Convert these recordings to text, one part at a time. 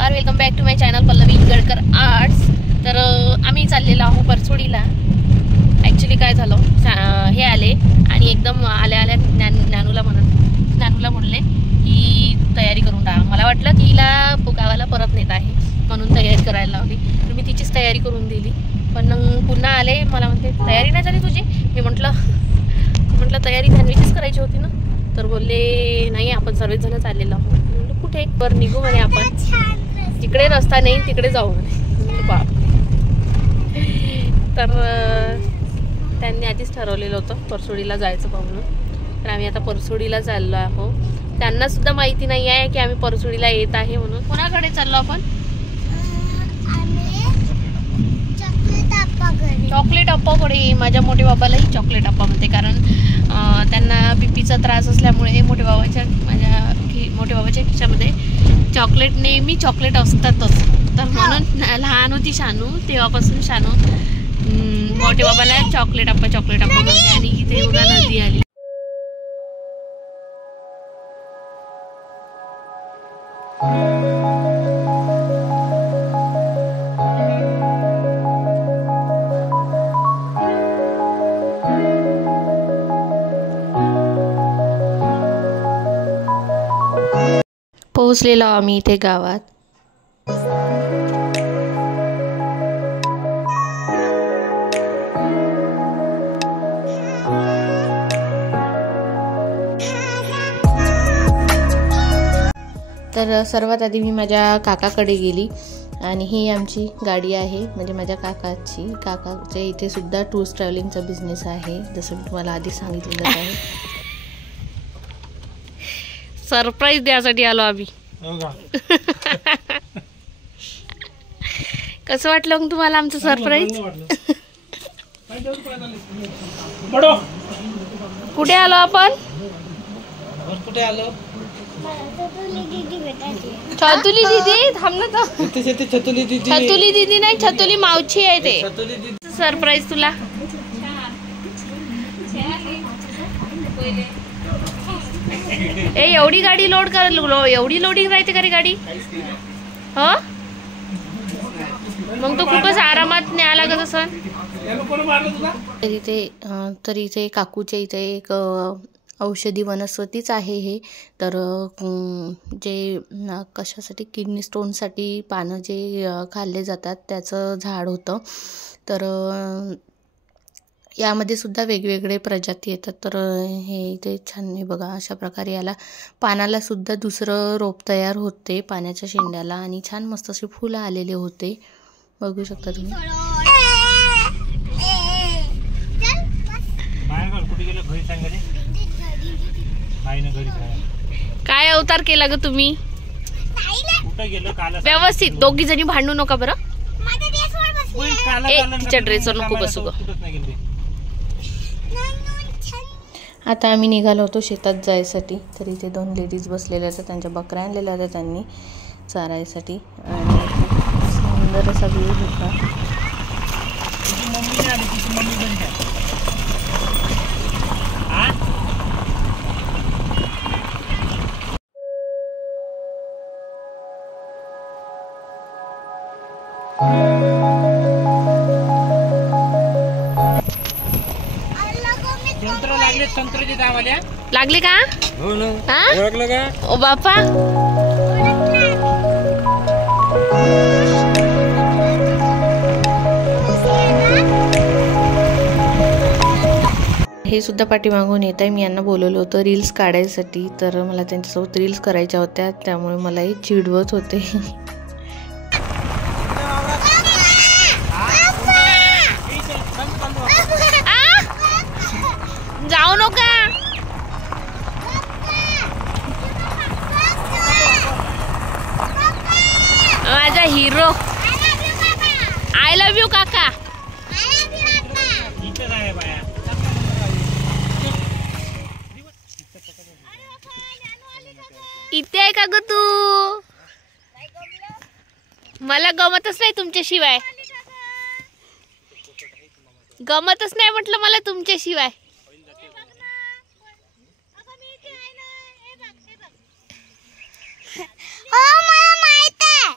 नमस्कार, welcome back to my channel Pallavi Gadkar arts. तर आम्ही चाललेलो आहोत परसोडीला। ॲक्च्युली काय झालं, हे आले आणि एकदम आल्या आल्या नानूला म्हणले की तयारी करून टाक। मला वाटलं की हिला गावाला परत नेत आहे म्हणून तयारी करायला लावली, तर मी तिचीच तयारी करून दिली। पण पुन्हा आले, मला म्हणते तयारी नाही झाली तुझी। मी म्हटलं तयारी धानवीचीच करायची होती ना। तर बोलले नाही, आपण सर्वच जण चाललेलो आहोत। कुठे वर निघू म्हणे, आपण तिकडे रस्ता नाही तिकडे जाऊ म्हणे। बाप, तर त्यांनी आधीच ठरवलेलं होतं परसोडीला जायचं म्हणून। तर आम्ही आता परसोडीला चाललो आहोत। त्यांना सुद्धा माहिती नाही आहे की आम्ही परसोडीला येत आहे म्हणून। कोणाकडे चाललो आपण? चॉकलेट अप्पाकडे। माझ्या मोठे बाबालाही चॉकलेट अप्पा म्हणते, कारण त्यांना बीपीचा त्रास असल्यामुळे मोठ्या बाबाच्या खिशामध्ये चॉकलेट, नेहमी चॉकलेट असतातच। तर म्हणून लहान होती शानू, तेव्हापासून शानू मोठे बाबाला चॉकलेट अप्पा म्हणते। आणि इथे बघा नदी आली। पोहोचलेलो आम्ही इथे गावात। तर सर्वात आधी मी माझ्या काकाकडे गेली आणि ही आमची गाडी आहे, म्हणजे माझ्या काकाचे इथे सुद्धा टूर्स ट्रॅव्हलिंगचा बिझनेस आहे, जसं मी तुम्हाला आधी सांगितलेलं आहे। सरप्राईज द्यासाठी आलो आम्ही। कसं वाटलं मग तुम्हाला आमचं सरप्राईज? कुठे आलो आपण? छतुली दीदी, थांब ना। छतुली दीदी नाही, छतुली मावशी आहे ते। सरप्राईज तुला एवढी गाडी लोड कर, एवढी लोडिंग राहते का रे गाडी? हो, मग तो खूपच आरामात न्यायला लागत असं। तर इथे काकूच्या इथे एक औषधी वनस्पतीच आहे हे। तर जे कशासाठी, किडनी स्टोनसाठी पानं जे खाल्ले जातात त्याचं झाड होतं। तर यामध्ये सुद्धा वेगवेगळे प्रजाती येतात। तर हे इथे छान आहे बघा, अशा प्रकारे याला पानाला सुद्धा दुसरं रोप तयार होते पाण्याच्या शेंड्याला, आणि छान मस्त असे फुलं आलेले होते, बघू शकता तुम्ही। काय अवतार केला ग तुम्ही? व्यवस्थित दोघी जणी भांडू नका बरं। तिच्या ड्रेसवर नको बसू ग। आता आम्ही निघालो होतो शेतात जायसाठी। तर इथे 2 लेडीज बसलेल्या होत्या, त्यांच्या बकऱ्या आणलेल्या होत्या त्यांनी चारायसाठी, आणि सुंदर असा व्ह्यू होता। लागले का? ओळखलं का? ओ बापा, हे सुद्धा पाठीमागून येत आहे। मी यांना बोलवलं होतं रील्स काढायसाठी, तर मला त्यांच्यासोबत रील्स करायच्या होत्या, त्यामुळे मलाही चिडवत होते। जाऊ नका माझा हिरो। आय लव्ह यू काका। इथे आहे का ग तू? मला गमतच नाही तुमच्याशिवाय, गमतच नाही म्हटलं मला तुमच्याशिवाय। हो मला माहित आहे।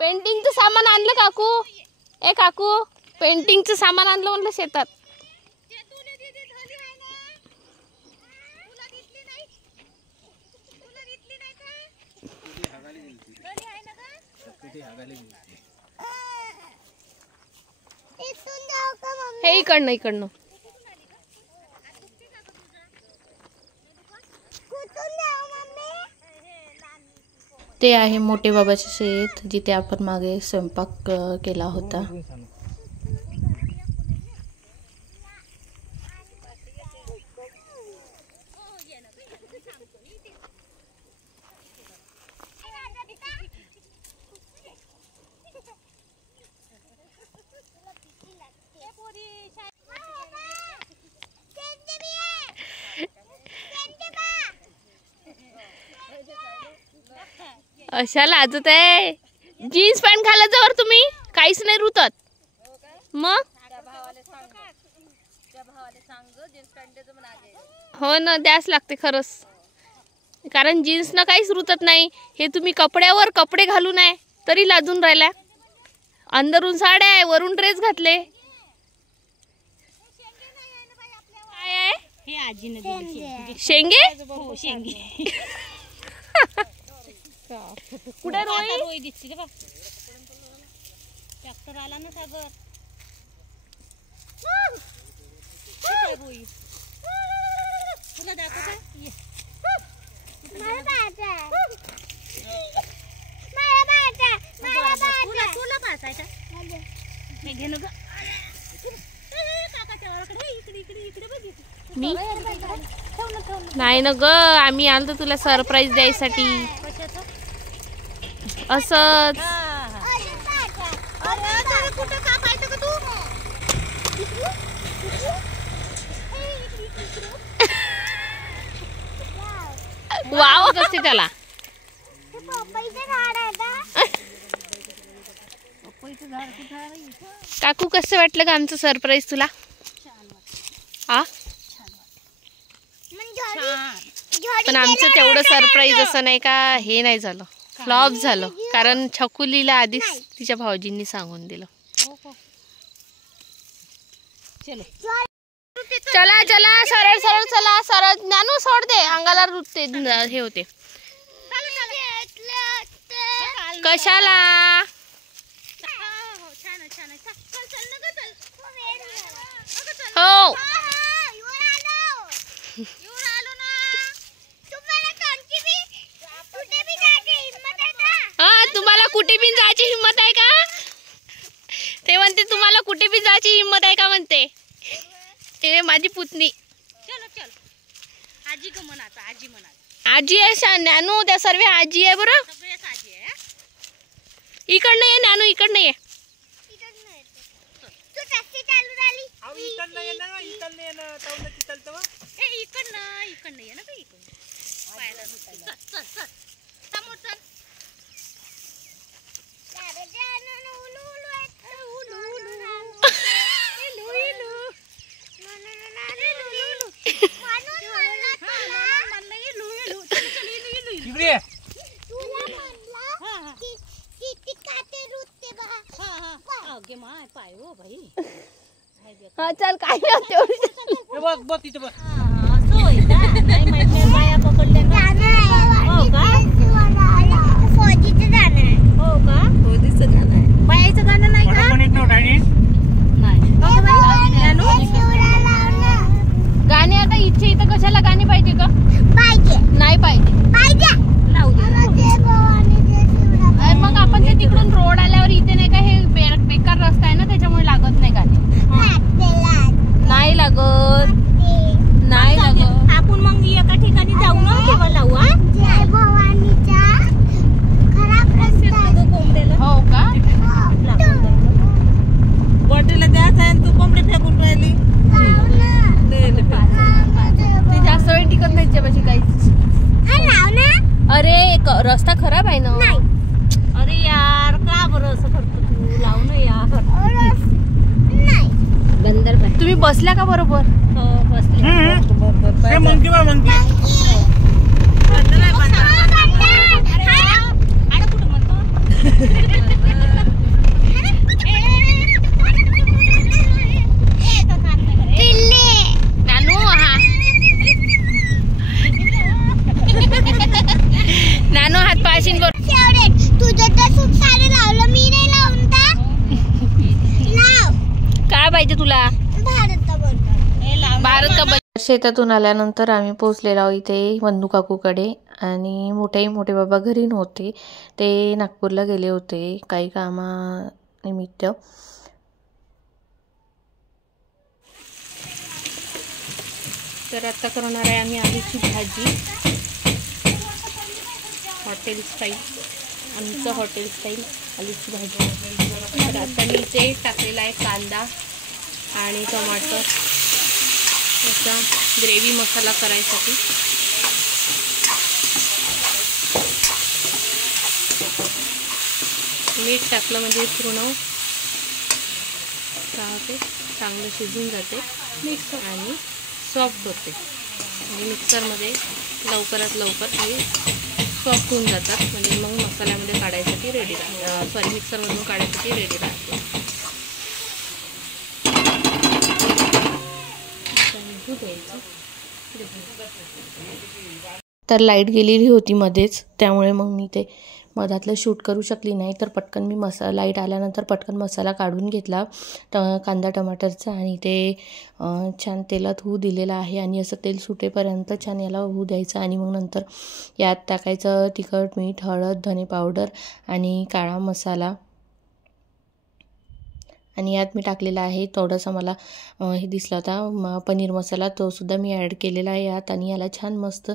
पेंटिंगचं सामान आणलं काकू? ए काकू, पेंटिंगचं सामान आणलं म्हणलं शेतात. हे इकडनं इकडनं. ते आहे मोठे बाबाचे शेत, जिथे आपण मागे स्वयंपाक केला होता. अशा लाजत आहे. जीन्स पॅन्ट घालत जावर तुम्ही, काहीच नाही रुतत. मग हो ना, द्यास लागते खरंच, कारण जीन्स न काहीच रुतत नाही. हे तुम्ही कपड्यावर कपडे घालून आहे तरी लाजून राहिल्या. अंदरून साड्या आहे, वरून ड्रेस घातले. काय आहे हे? आजीने दिले शेंगे. हो शेंगे. कुठे रोई दिसते बा, ट्रॅक्टर आला ना सागर. रोई तुला दाखवता तुला पासायचा हे घेणं ग. मी नाही ना ग, आम्ही आलतो तुला सरप्राईज द्यायसाठी. असंच वाव असते त्याला. काकू कसं वाटलं का आमचं सरप्राईज तुला? आ पण आमचं तेवढं सरप्राईज असं नाही का, हे नाही झालं, फ्लॉप झालं. कारण छकुलीला आधीच तिच्या भाऊजींनी सांगून दिलं. चला चला सरळ सरळ चला, सरळ. ज्ञानू सोड दे, अंगाला रुतते, हे होते. कशाला हो तुम्हाला कुठे बी जायची हिम्मत आहे का? ते म्हणते तुम्हाला कुठे बी जायची हिम्मत आहे का म्हणते. हे माझी पुतणी. चलो चल आजी को म्हणा, आजी म्हणा. आजी आहे ज्ञानू, त्या सर्व आजी आहे बरं. इकडनं ये ज्ञानू, इकडनं ये. हा चल काय गाणे आता इच्छा इथं कशाला गाणी पाहिजे का? नाही पाहिजे. मग आपण ते तिकडून रोड आल्यावर इथे नाही का, हे बेकार रस्ता आहे ना, त्याच्यामुळे लागत नाही गाणे. नाही लागत, नाही लागत. आपण मग एका ठिकाणी जाऊ ना, तेव्हा लावू. हो का? बॉटलला द्यायचं आहे, तू कोंबडी फेकून राहिली. ते जास्त वेळ टिकत नाही त्यापाशी काहीच. अरे रस्ता खराब आहे ना. अरे यार का बरं असं करतो तू? लाव ना यार. बंदर तुम्ही बसल्या का बरोबर? हो बसले. मंकी बा मंकी. बंदर आहे बंदर. अरे कुठं म्हणतो? शेतातून आल्यानंतर आम्ही पोहोचलेलो आहोत इथे वंदू काकूकडे आणि मोठे बाबा घरी नव्हते, ते नागपूरला गेले होते काही कामानिमित्त. तर आता करणार आहे आम्ही आलूची भाजी हॉटेल स्टाईल, आमचं हॉटेल स्टाईल आलूची भाजी. तर आता मी इथे टाकलेला आहे कांदा आणि टमाटर असा ग्रेव्ही मसाला करायसाठी. मीठ टाकलं म्हणजे पूर्ण काय होते, चांगलं शिजून जाते आणि सॉफ्ट होते. आणि मिक्सरमध्ये लवकरात लवकर हे सॉफ्ट होऊन जातात, म्हणजे मग मसाल्यामध्ये काढायसाठी रेडी राहते, सॉरी मिक्सरमधून काढायसाठी रेडी राहते. तर लाईट गेलेली होती मध्येच, त्यामुळे मग मी ते मधातलं शूट करू शकली नाही. तर पटकन मी लाईट आल्यानंतर पटकन मसाला काढून घेतला कांदा टमाटरचा आणि ते छान तेलात होऊ दिलेला आहे. आणि असं तेल सुटेपर्यंत छान याला होऊ द्यायचं. आणि मग नंतर यात टाकायचं तिखट, मीठ, हळद, धने पावडर आणि काळा मसाला. आणि यात मी टाकलेला आहे थोडासा, मला हे दिसला होता पनीर मसाला, तो सुद्धा मी ॲड केलेला आहे यात. आणि याला छान मस्त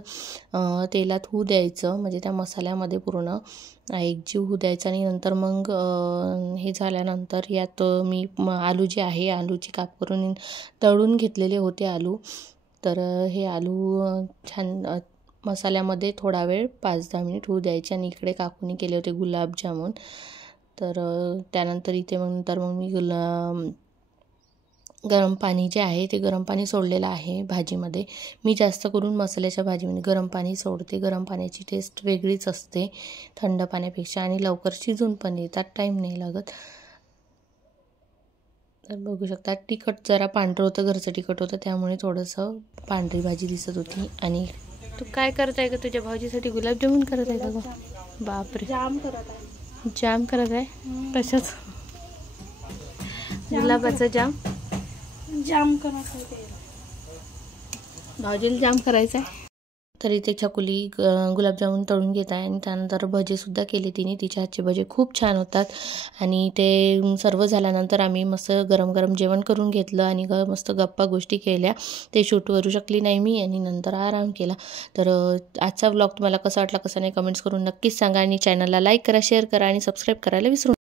तेलात होऊ द्यायचं, म्हणजे त्या मसाल्यामध्ये पूर्ण एकजीव होऊ द्यायचं. आणि नंतर मग हे झाल्यानंतर यात मी आलू जे आहे आलूची काप करून तळून घेतलेले होते आलू. तर हे आलू छान मसाल्यामध्ये थोडा वेळ 5-10 मिनिट होऊ द्यायचे. आणि इकडे काकूने केले होते गुलाबजामुन. तर त्यानंतर इथे मग मी गरम पाणी जे आहे ते गरम पाणी सोडलेलं आहे भाजीमध्ये. मी जास्त करून मसाल्याच्या भाजीमध्ये गरम पाणी सोडते. गरम पाण्याची टेस्ट वेगळीच असते थंड पाण्यापेक्षा, आणि लवकर शिजून पण येतात, टाईम नाही लागत. तर बघू शकता तिखट जरा पांढरं होतं, घरचं तिखट होतं, त्यामुळे थोडंसं पांढरी भाजी दिसत होती. आणि तू काय करत आहे का, तुझ्या भाजीसाठी गुलाबजामुन करत आहे का? बापरे, जाम करत आहे. जाम करत आहे? कशाच? गुलाबाचं जाम करायचं आहे, भाजीला जाम करायचं आहे. तर इथे छकुली गुलाबजामुन तळून घेत आहे. आणि त्यानंतर भजेसुद्धा केले तिने, तिच्या हातचे भजे खूप छान होतात. आणि ते सर्व झाल्यानंतर आम्ही मस्त गरम गरम जेवण करून घेतलं आणि मस्त गप्पा गोष्टी केल्या. ते शूट करू शकली नाही मी, आणि नंतर आराम केला. तर आजचा व्लॉग तुम्हाला कसा वाटला कसा नाही कमेंट्स करून नक्कीच सांगा. आणि चॅनलला लाईक करा, शेअर करा आणि सबस्क्राईब करायला विसरू